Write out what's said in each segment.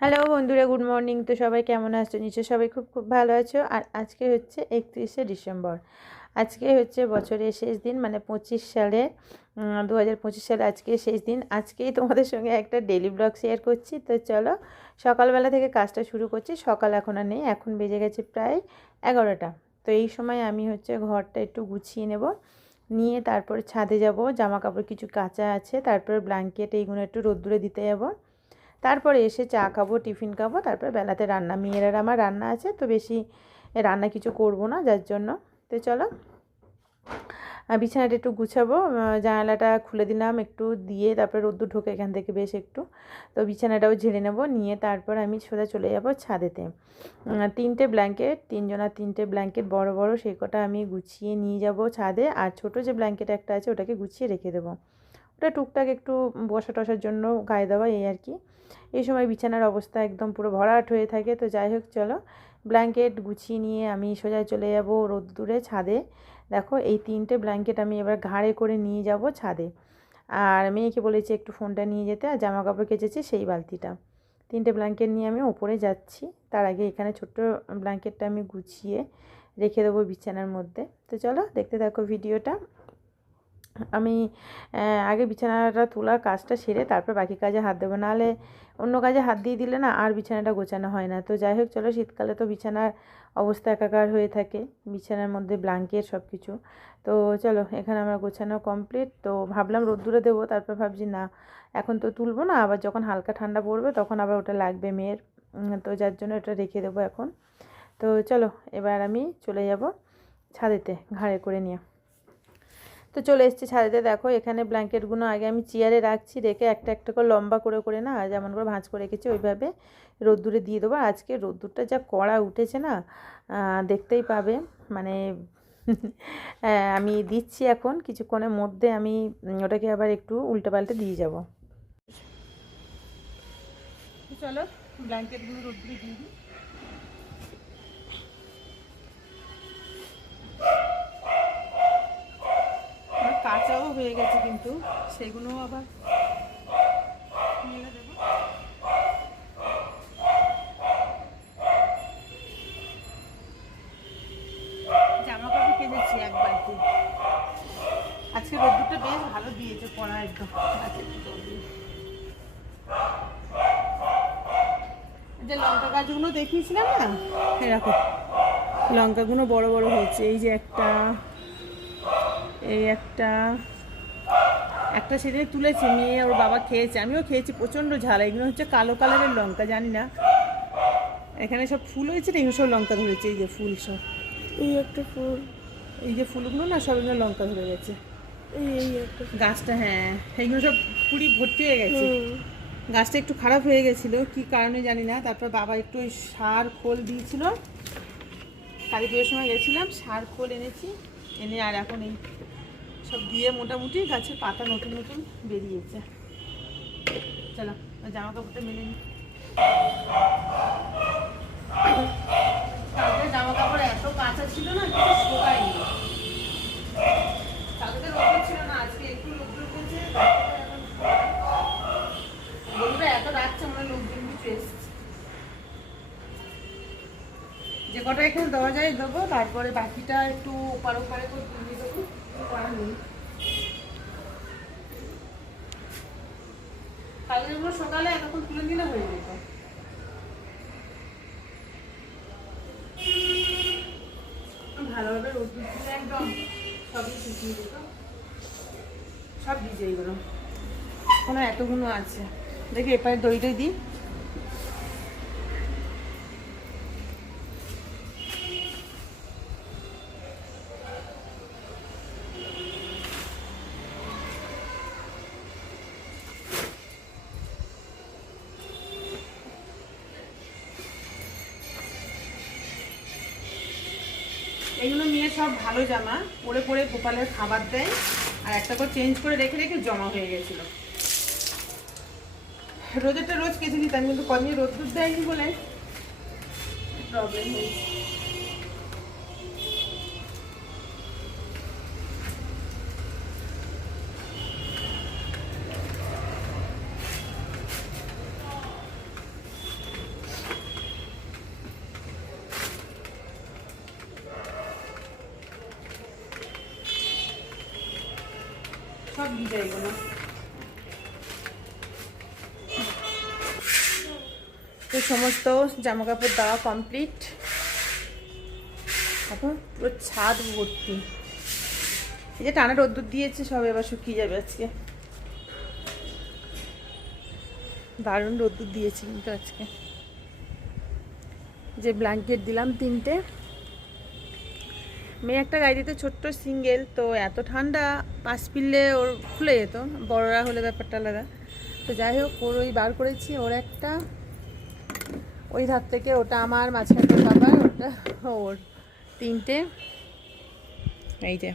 Hello বন্ধুরা, good morning. তো সবাই কেমন আছো? নিশ্চয় সবাই খুব খুব ভালো আছো। আর আজকে হচ্ছে একত্রিশে ডিসেম্বর। আজকে হচ্ছে বছরের শেষ দিন মানে পঁচিশ সালে দু হাজার পঁচিশ সালে আজকে শেষ দিন। আজকেই তোমাদের সঙ্গে একটা ডেলি ব্লগ শেয়ার করছি। তো চলো, সকালবেলা থেকে কাজটা শুরু করছি। সকাল এখন আর নেই, এখন বেজে গেছে প্রায় এগারোটা। তো এই সময় আমি হচ্ছে ঘরটা একটু গুছিয়ে নেব। নিয়ে তারপরে ছাদে যাব জামা কাপড় কিছু কাঁচা আছে, তারপরে ব্ল্যাঙ্কেট এইগুলো একটু রোদ্দুরে দিতে যাব। তারপরে এসে চা খাব, টিফিন খাব, তারপরে বেলাতে রান্না মেয়েরা আমার রান্না আছে, তো বেশি রান্না কিছু করব না যার জন্য। তো চলো বিছানাটা একটু গুছাবো জানালাটা খুলে দিলাম, একটু দিয়ে তারপরে রোদ্দুর ঢোকে এখান থেকে বেশ একটু। তো বিছানাটাও ঝেড়ে নেব, নিয়ে তারপর আমি সোজা চলে যাব ছাদেতে। তিনটে ব্ল্যাঙ্কেট তিনজনার তিনটে ব্ল্যাঙ্কেট, বড় বড় সেই কটা আমি গুছিয়ে নিয়ে যাব ছাদে, আর ছোট যে ব্ল্যাঙ্কেট একটা আছে ওটাকে গুছিয়ে রেখে দেবো। ওটা টুকটাক একটু বসা টসার জন্য গায়ে দেওয়া এই আর কি। এই সময় বিছানার অবস্থা একদম পুরো ভরাট হয়ে থাকে, তো যাই হোক চলো। ব্ল্যাঙ্কেট গুছিয়ে নিয়ে আমি সোজা চলে যাব রোদ্দুরে ছাদে। দেখো এই তিনটে ব্ল্যাঙ্কেট আমি এবার ঘাড়ে করে নিয়ে যাব ছাদে। আর মেয়েকে বলেছি একটু ফোনটা নিয়ে যেতে, আর জামা কাপড় কেচেছি সেই বালতিটা। তিনটে ব্ল্যাঙ্কেট নিয়ে আমি ওপরে যাচ্ছি। তার আগে এখানে ছোট্ট ব্ল্যাঙ্কেটটা আমি গুছিয়ে রেখে দেবো বিছানার মধ্যে। তো চলো দেখতে থাকো ভিডিওটা। আমি আগে বিছানাটা তোলার কাজটা সেরে তারপর বাকি কাজে হাত দেবো। নাহলে অন্য কাজে হাত দিয়ে দিলে না আর বিছানাটা গোছানো হয় না। তো যাই হোক, চলো শীতকালে তো বিছানার অবস্থা একাকার হয়ে থাকে, বিছানার মধ্যে ব্ল্যাঙ্কেট সব কিছু তো চলো, এখানে আমার গোছানো কমপ্লিট। তো ভাবলাম রোদ্দুরে দেবো, তারপর ভাবছি না, এখন তো তুলবো না, আবার যখন হালকা ঠান্ডা পড়বে তখন আবার ওটা লাগবে মেয়ের। তো যার জন্য এটা রেখে দেবো এখন। তো চলো, এবার আমি চলে যাব ছাদেতে, ঘাড়ে করে নিয়ে। তো চলে এসেছি ছাদেতে। দেখো, এখানে ব্ল্যাঙ্কেটগুলো আগে আমি চেয়ারে রাখছি, রেখে একটা একটা করে লম্বা করে করে না যেমন করে ভাঁজ করে রেখেছি, ওইভাবে রোদ্দুরে দিয়ে দেবো। আজকে রোদ্দুরটা যা কড়া উঠেছে না দেখতেই পাবে। মানে আমি দিচ্ছি এখন, কিছুক্ষণের মধ্যে আমি ওটাকে আবার একটু উল্টে পাল্টে দিয়ে যাব। চলো, ব্ল্যাঙ্কেটগুলো রোদ্দুরে দিয়ে দিই। কাঁচাও হয়ে গেছে কিন্তু সেগুলো আবার জামা কাপড় আজকে রোদ্দুরটা বেশ ভালো দিয়েছে একদম। যে লঙ্কা গাছগুলো দেখিয়েছিলাম না? এরকম। লঙ্কাগুলো বড় বড় হয়েছে। এই যে একটা এই একটা একটা সেদিন তুলেছি মেয়ে ওর বাবা খেয়েছে আমিও খেয়েছি প্রচণ্ড ঝাল এগুলো হচ্ছে কালো কালারের লঙ্কা জানি না। এখানে সব ফুল হয়েছে না এগুলো সব লঙ্কা ধরেছে এই যে ফুল সব। এই একটা ফুল। এই যে ফুলগুলো না সব এগুলো লঙ্কা ধরে গেছে। এই এই একটা গাছটা হ্যাঁ এইগুলো সব পুরি ভর্তি হয়ে গেছে। গাছটা একটু খারাপ হয়ে গেছিল কি কারণে জানি না তারপর বাবা একটু ওই সার খোল দিয়েছিল। কালী পুজোর সময় গেছিলাম সার খোল এনেছি এনে আর এখন এই সব দিয়ে মোটামুটি গাছের পাতা নতুন নতুন বেরিয়েছে। চলো জামা কাপড়টা মেলে নি। জামা কাপড় এত কাঁচা ছিল না ছিল না, আজকে একটু এত হয় লোকজন যে কটা এখানে দেওয়া যায় দেবো, তারপরে বাকিটা একটু ওপার ওপারে করে দিয়ে দেবো করা নেই কালকে এগুলো সকালে, এতক্ষণ দিলে হয়ে যেত। ভালোভাবে রোদ দিলে একদম সবই শুকিয়ে যেত। সব ভিজে এগুলো কোনো এতগুলো আছে। দেখি এপারে দই দই। সব ভালো জামা। পরে পরে গোপালের খাবার দেয়। আর একটা করে চেঞ্জ করে রেখে রেখে জমা হয়ে গেছিল। রোদেরটা রোজ কেচে দিতাম, কিন্তু কদিন রোদ দুধ দেয়নি বলে। প্রবলেম হয়েছে। ভিজে এগুলো তো সমস্ত দেওয়া কমপ্লিট এখন পুরো ছাদ ভর্তি। এই যে টানা রোদ্দুর দিয়েছে, সব এবার শুকিয়ে যাবে আজকে। দারুণ রোদ্দুর দিয়েছে কিন্তু আজকে। যে ব্ল্যাঙ্কেট দিলাম তিনটে মেয়ে একটা গাড়িতে ছোট্ট সিঙ্গেল, তো এত ঠান্ডা, পাশ পিললে ওর খুলে যেত। বড়রা হলে ব্যাপারটা আলাদা। তো যাই হোক, ওর ওই বার করেছি, ওর একটা। ওই ধার থেকে ওটা আমার মাঝখানটা বাবার, ওটা ওর তিনটে। এই যে।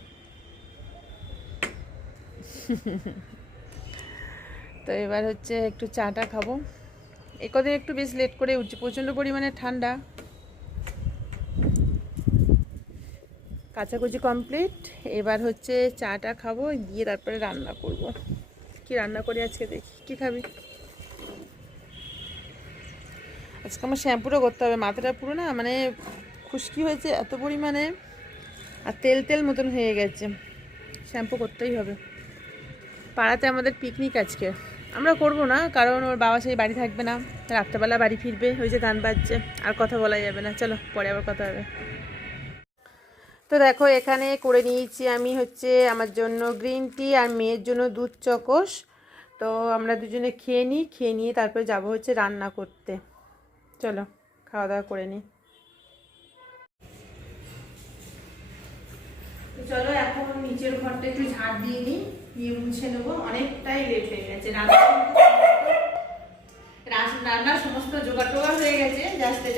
তো এবার হচ্ছে একটু চাটা খাব। এ কদিন একটু বেশ লেট করে উঠছি, প্রচণ্ড পরিমাণে ঠান্ডা। কাচাকুচি কমপ্লিট। এবার হচ্ছে চাটা খাব দিয়ে তারপরে রান্না করব। কি রান্না করি আজকে দেখি, কি খাবি? আজকে আমার শ্যাম্পুটা করতে হবে, মাথাটা পুরো না মানে খুশকি হয়েছে এত পরিমাণে, আর তেল তেল মতন হয়ে গেছে। শ্যাম্পু করতেই হবে। পাড়াতে আমাদের পিকনিক আজকে। আমরা করব না, কারণ ওর বাবা সেই বাড়ি থাকবে না। রাত্রেবেলা বাড়ি ফিরবে, ওই যে গান বাজছে, আর কথা বলা যাবে না। চলো, পরে আবার কথা হবে। তো দেখো, এখানে করে নিয়েছি আমি হচ্ছে আমার জন্য গ্রিন টি আর মেয়ের জন্য দুধ চকস তো আমরা দুজনে খেয়ে নিই, খেয়ে নিয়ে তারপরে যাব হচ্ছে রান্না করতে। চলো, খাওয়া দাওয়া করে নিই। চলো, এখন নিচের ঘরটা একটু ঝাড় দিয়ে নিই দিয়ে মুছে নেব। অনেকটাই লেট হয়ে গেছে। রান্না রান্নার সমস্ত জোগাড় টোগাড় হয়ে গেছে। ঝাড় দিয়ে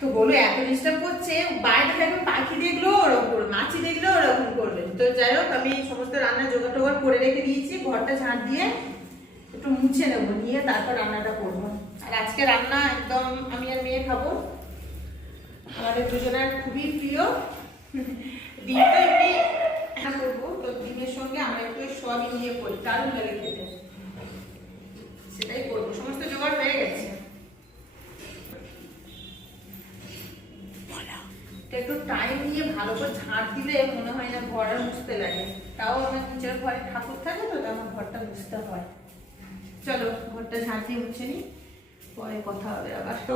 তো বলো, এত ডিস্টার্ব করছে, বাইরে থাকবে পাখি দেখল ওরকম করবে মাছি দেখল ওরকম করবে। তো যাই হোক, আমি সমস্ত রান্না জোগাড় টোগাড় করে রেখে দিয়েছি, ঘরটা ঝাড় দিয়ে একটু মুছে নেব, নিয়ে তারপর রান্নাটা করব। আর আজকে রান্না একদম আমি আর মেয়ে খাব। আমাদের দুজনের খুবই প্রিয়। ডিম তো এমনি করব, তো ডিমের সঙ্গে আমরা একটু সবই নিয়ে করি, দারুণ লাগে খেতে। সেটাই করব, সমস্ত জোগাড় হয়ে গেছে। একটু টাইম নিয়ে ভালো করে ঝাঁট দিলে মনে হয় না ঘর আর মুছতে লাগে। তাও আমার নিজের ঘরে ঠাকুর থাকে তো আমার ঘরটা মুছতে হয়। চলো ঘরটা ঝাঁট দিয়ে মুছে নি পরে কথা হবে আবার। তো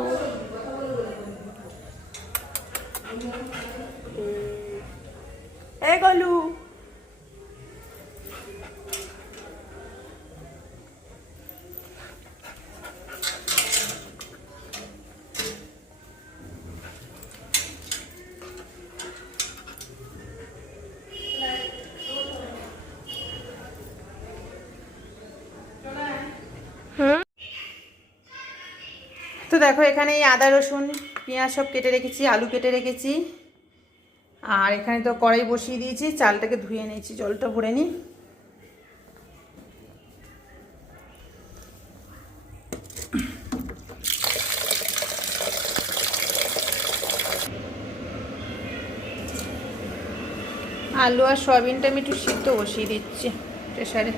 এ গলু। তো দেখো এখানে এই আদা, রসুন, পেঁয়াজ সব কেটে রেখেছি, আলু কেটে রেখেছি। আর এখানে তো কড়াই বসিয়ে দিয়েছি, চালটাকে ধুয়ে নিয়েছি জলটা ভরে নিই। আলু আর সয়াবিনটা আমি একটু সিদ্ধ বসিয়ে দিচ্ছি প্রেশারে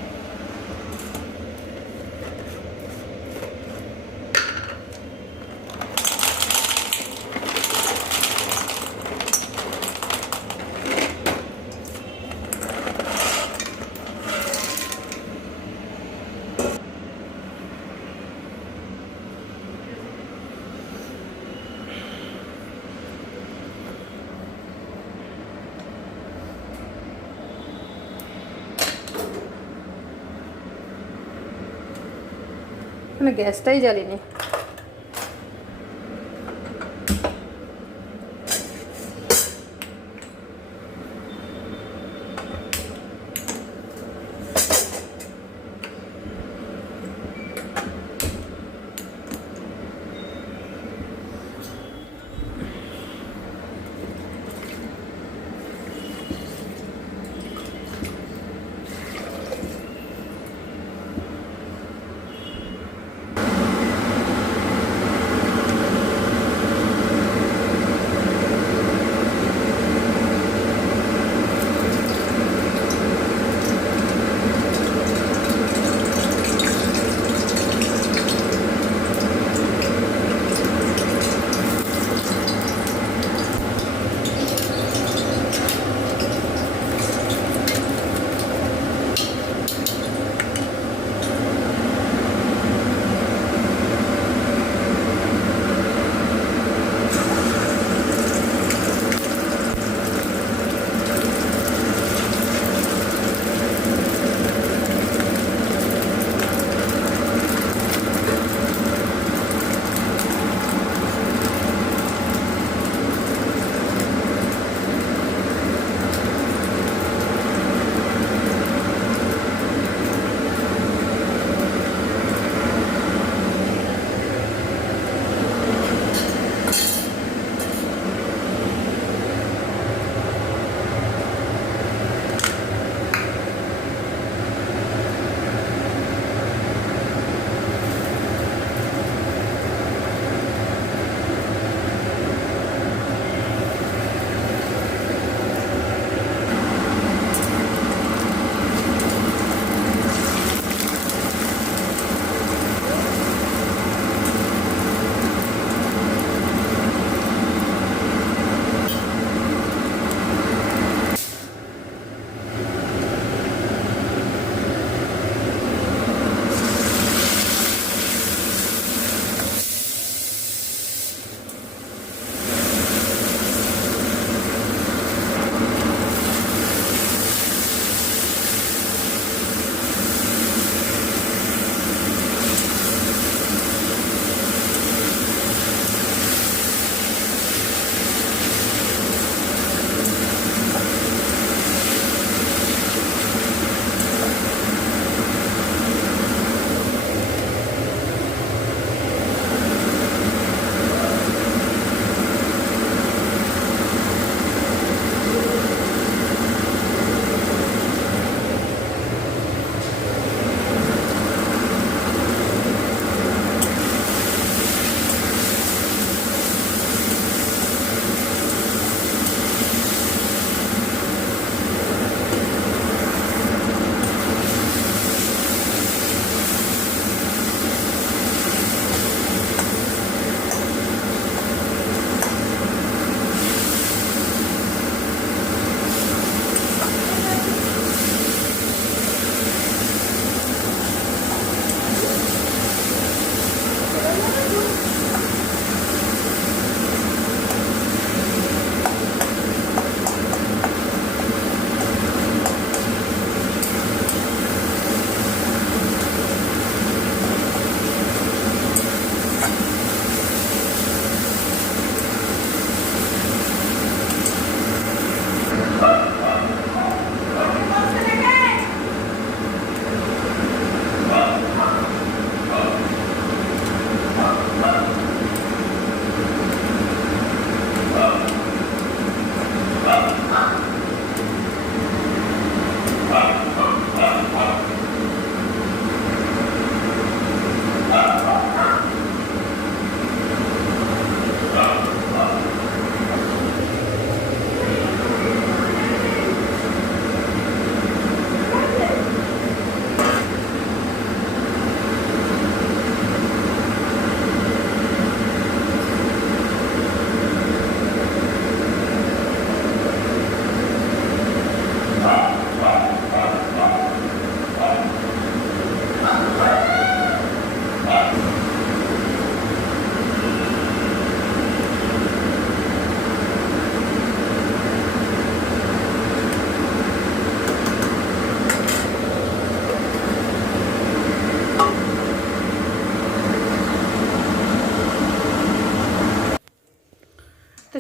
গ্যাসটাই জ্বালিনি।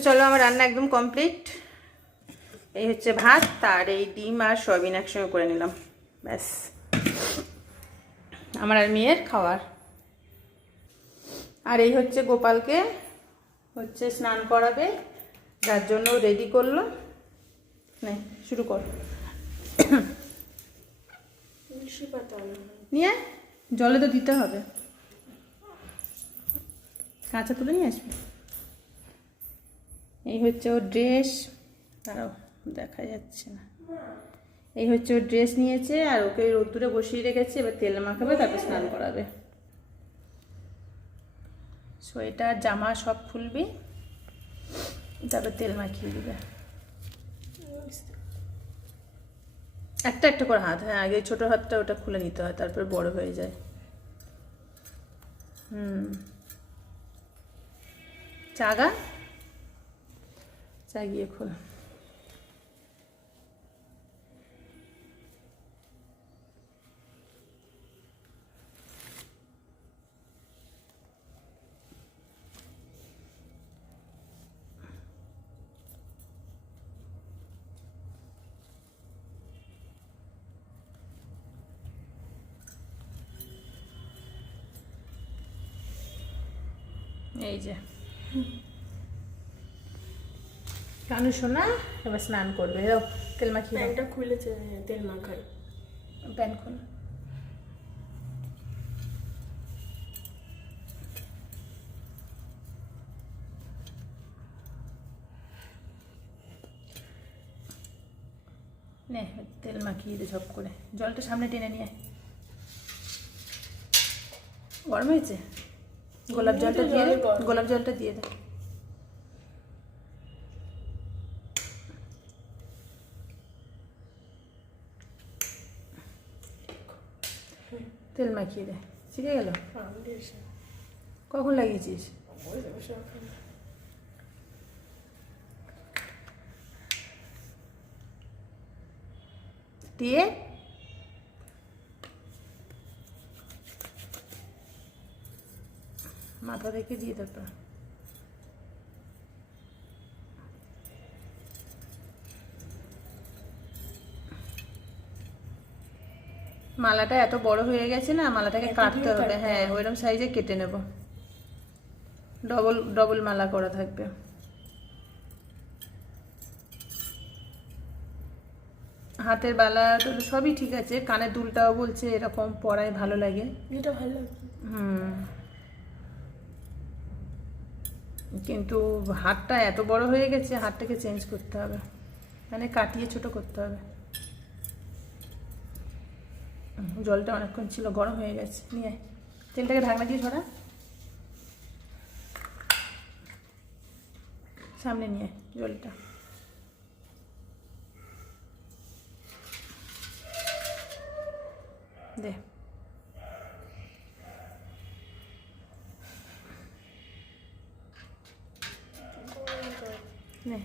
চলো আমার রান্না একদম কমপ্লিট এই হচ্ছে ভাত তার এই ডিম আর সয়াবিন একসঙ্গে করে নিলাম। ব্যাস। আমার আর মেয়ের খাওয়ার। আর এই হচ্ছে গোপালকে হচ্ছে স্নান করাবে যার জন্য রেডি করল। নে শুরু কর। নিয়ে। জলে তো দিতে হবে। কাঁচা তুলে নিয়ে আসবি? এই হচ্ছে ওর ড্রেস দাঁড়াও, দেখা যাচ্ছে না। এই হচ্ছে ওর ড্রেস নিয়েছে আর ওকে রোদ্দুরে বসিয়ে রেখেছে, এবার তেল মাখাবে, তারপর স্নান করাবে। সোয়েটার, জামা সব খুলবি, তারপর তেল মাখিয়ে দিবে। একটা একটা করে হাত হ্যাঁ আগে ছোটো হাতটা ওটা খুলে নিতে হয়, তারপর বড় হয়ে যায়। হুম। চাগা? চাগিয়ে খোল। এই যে। কানু সোনা এবার স্নান করবে দাও তেল মাখিয়ে প্যান্টটা খুলেছে তেল মাখায় প্যান খোল। নে তেল মাখিয়ে দে ঝপ করে। জলটা সামনে টেনে নিয়ে গরম হয়েছে? গোলাপ জলটা দিয়ে দে গোলাপ জলটা দিয়ে দে। তেল মাখিয়ে দে। শিখে গেল? কখন লাগিয়েছিস? দেখো। দিয়ে? মাথা থেকে দিয়ে দেবো মালাটা এত বড় হয়ে গেছে না মালাটাকে কাটতে হবে। হ্যাঁ ওইরকম সাইজে কেটে নেব। ডবল ডবল মালা করা থাকবে। হাতের বালা তো সবই ঠিক আছে কানের দুলটাও বলছে এরকম পরায় ভালো লাগে। এটা ভালো হুম। কিন্তু হাতটা এত বড় হয়ে গেছে হাতটাকে চেঞ্জ করতে হবে। মানে কাটিয়ে ছোট করতে হবে। জলটা অনেকক্ষণ ছিল, গরম হয়ে গেছে। নিয়ে। তেলটাকে ঢাকনা দিয়ে ছড়া সামনে নিয়ে জলটা। দে। নে।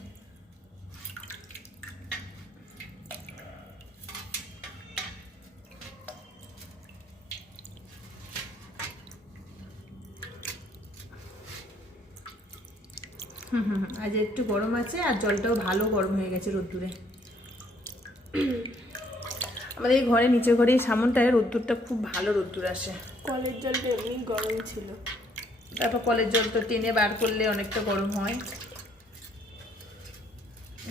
হুম হুম হুম, আজ একটু গরম আছে আর জলটাও ভালো গরম হয়ে গেছে রোদ্দুরে। আমাদের এই ঘরে নিচে ঘরে এই সামনটায় রোদ্দুরটা খুব ভালো রোদ্দুর আসে। কলের জলটা এমনি গরম ছিল। তারপর কলের জল তো টেনে বার করলে অনেকটা গরম হয়।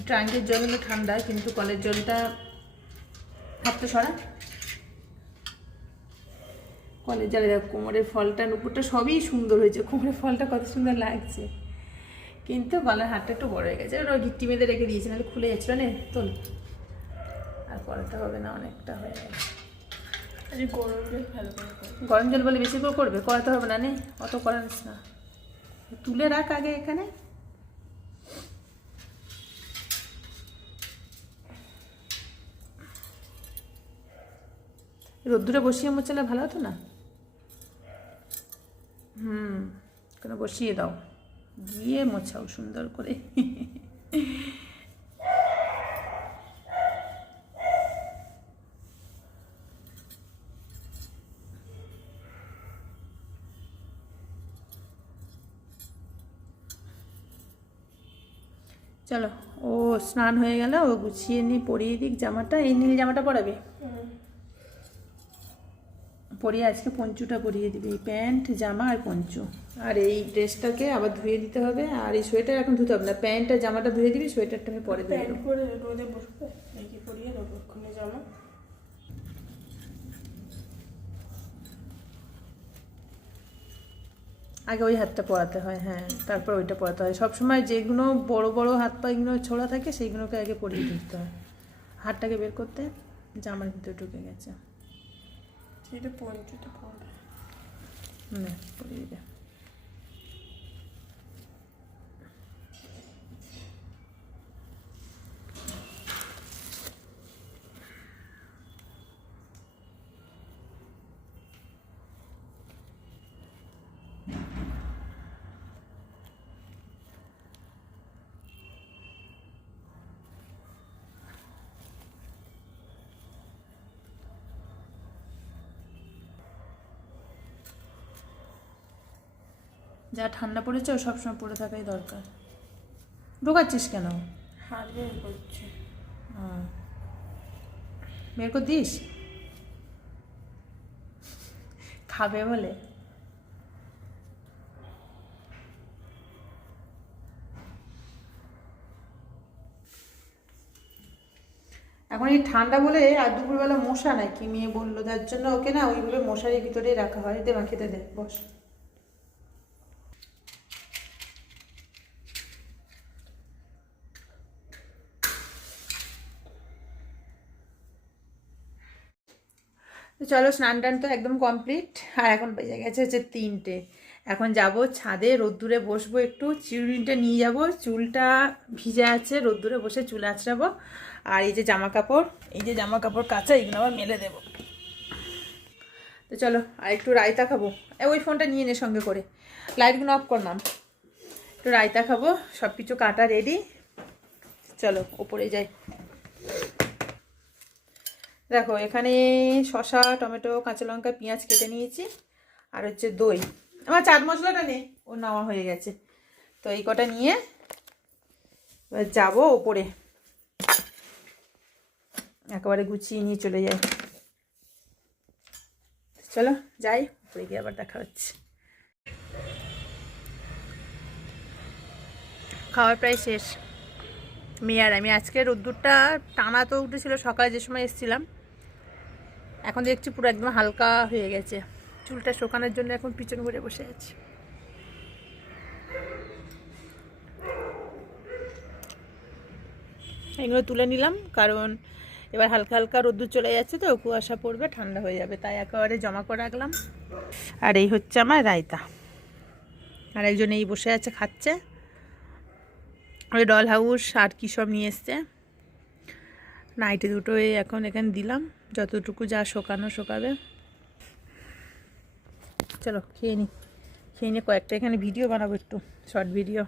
ট্রাঙ্কের জল হলো ঠান্ডা কিন্তু কলের জলটা হাতটা সরা কলের জলে দেখো কোমরের ফলটা নুপুরটা সবই সুন্দর হয়েছে। কোমরের ফলটা কত সুন্দর লাগছে। কিন্তু গলার হাতটা একটু বড় হয়ে গেছে। ওটা গিট্টি বেঁধে রেখে দিয়েছে নাহলে খুলে যাচ্ছিল না তোল। আর করাতে হবে না অনেকটা হয়ে গেছে। গরম জল বলে বেশি করে করবে? করাতে হবে না নে অত করানিস না। তুলে রাখ আগে এখানে। রোদ্দুরে বসিয়ে মোচালে ভালো হতো না? হুম কেন বসিয়ে দাও। দিয়ে মোছাও সুন্দর করে। চলো, ও স্নান হয়ে গেল, ও গুছিয়ে নিয়ে পরিয়ে দিক জামাটা। এই নীল জামাটা পরাবে? পরিয়ে আজকে পঞ্চুটা পরিয়ে দিবে এই প্যান্ট জামা আর পঞ্চু। আর এই ড্রেসটাকে আবার ধুয়ে দিতে হবে আর এই সোয়েটার এখন ধুতে হবে না। প্যান্ট আর জামাটা ধুয়ে দিবি সোয়েটারটা আমি পরে দিয়ে প্যান্ট দেবো। পরে রোদে বসবে দেখি পরিয়ে দেবো জামা। আগে ওই হাতটা পরাতে হয় হ্যাঁ তারপর ওইটা পরাতে হয়। সবসময় যেগুলো বড় বড় হাত পা এগুলো ছোড়া থাকে সেইগুলোকে আগে পরিয়ে দিতে হয়। হাতটাকে বের করতে জামার ভিতরে ঢুকে গেছে। সেটা পঞ্চুতে পড়বে নে, পরিয়ে যা ঠান্ডা পড়েছে ও সবসময় পরে থাকাই দরকার। ঢোকাচ্ছিস কেন? হাত বের করছে। বের করে দিস খাবে বলে? এখন এই ঠান্ডা বলে আর দুপুরবেলা মশা নাকি মেয়ে বলল? যার জন্য ওকে না ওইভাবে মশারির ভিতরেই রাখা হয়। দে মা খেতে দে বস। তো চলো স্নান টান তো একদম কমপ্লিট আর এখন বেজে গেছে হচ্ছে তিনটে। এখন যাব ছাদে, রোদ্দুরে বসবো একটু। চিরুনিটা নিয়ে যাব, চুলটা ভিজে আছে, রোদ্দুরে বসে চুল আঁচড়াবো। আর এই যে জামা কাপড় এই যে জামা কাপড় কাঁচা, এগুলো আবার মেলে দেবো। তো চলো, আর একটু রায়তা খাব। ওই ফোনটা নিয়ে নে সঙ্গে করে। লাইটগুলো অফ করলাম একটু রায়তা খাব সব কিছু কাটা রেডি চলো, ওপরে যাই। দেখো, এখানে শসা, টমেটো, কাঁচা লঙ্কা, পেঁয়াজ কেটে নিয়েছি। আর হচ্ছে দই। আমার চাট মশলাটা নেই ও নেওয়া হয়ে গেছে। তো এই কটা নিয়ে যাব ওপরে। একেবারে গুছিয়ে নিয়ে চলে যাই। চলো, যাই উপরে গিয়ে আবার দেখা হচ্ছে। খাওয়ার প্রায় শেষ। মেয়ার আমি, আজকে রোদ্দুরটা টানা তো উঠেছিল, সকালে যে সময় এসেছিলাম। এখন দেখছি পুরো একদম হালকা হয়ে গেছে। চুলটা শোকানোর জন্য এখন পিছন ঘুরে বসে আছি। এগুলো তুলে নিলাম, কারণ এবার হালকা হালকা রোদ্দুর চলে যাচ্ছে তো, কুয়াশা পড়বে, ঠান্ডা হয়ে যাবে, তাই একেবারে জমা করে রাখলাম। আর এই হচ্ছে আমার রায়তা। আর একজন এই বসে আছে, খাচ্ছে। ওই ডল হাউস আর কী সব নিয়ে এসছে। নাইটে দুটোই এখন এখানে দিলাম। যতটুকু যা শোকানো শোকাবে। চলো, খেয়ে নি। খেয়ে নিয়ে কয়েকটা। এখানে ভিডিও বানাবো একটু শর্ট ভিডিও